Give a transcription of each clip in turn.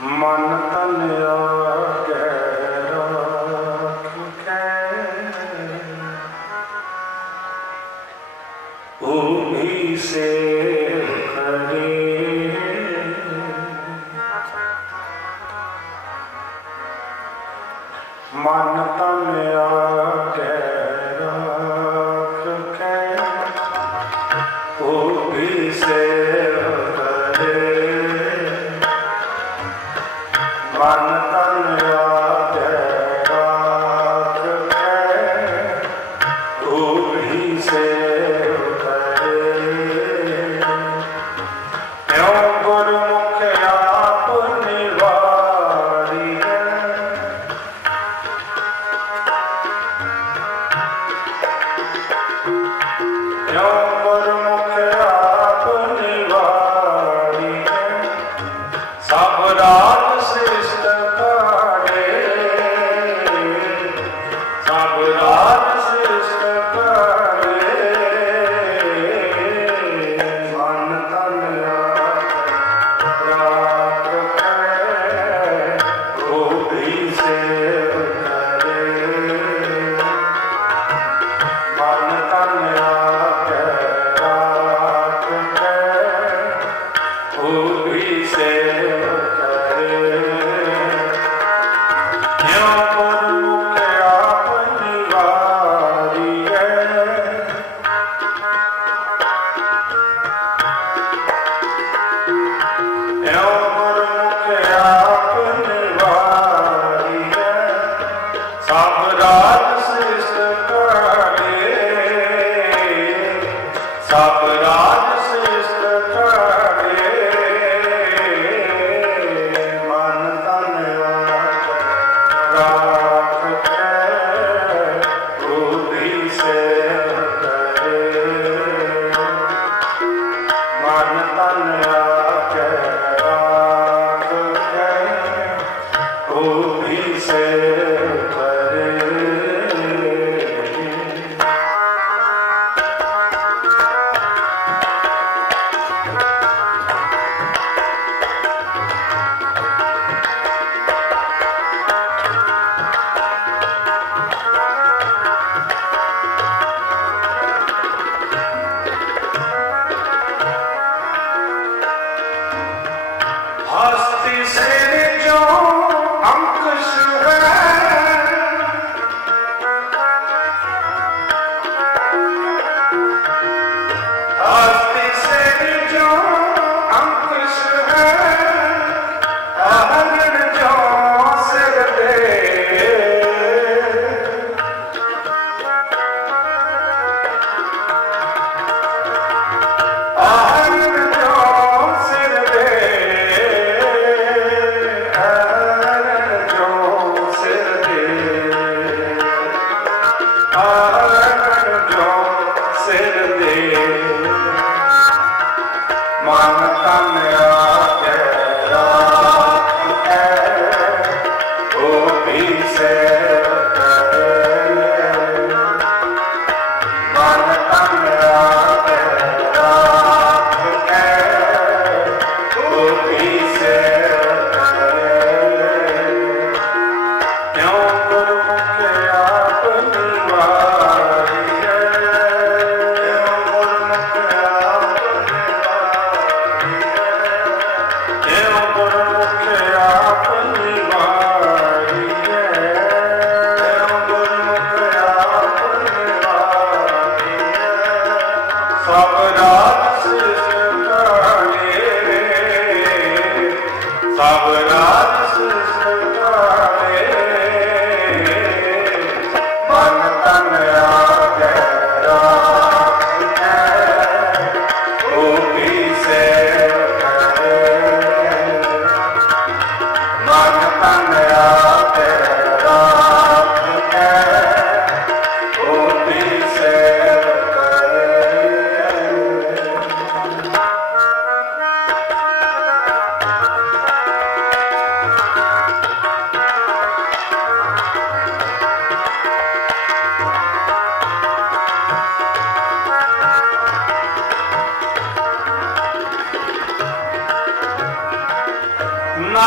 ਮਨ ਤਨ ਆਗੈ ਰੱਖੈ ਉਹੀ ਸੇ ਕਰੇ ਮਨ ਤਨ ਆਗੈ राम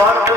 fun.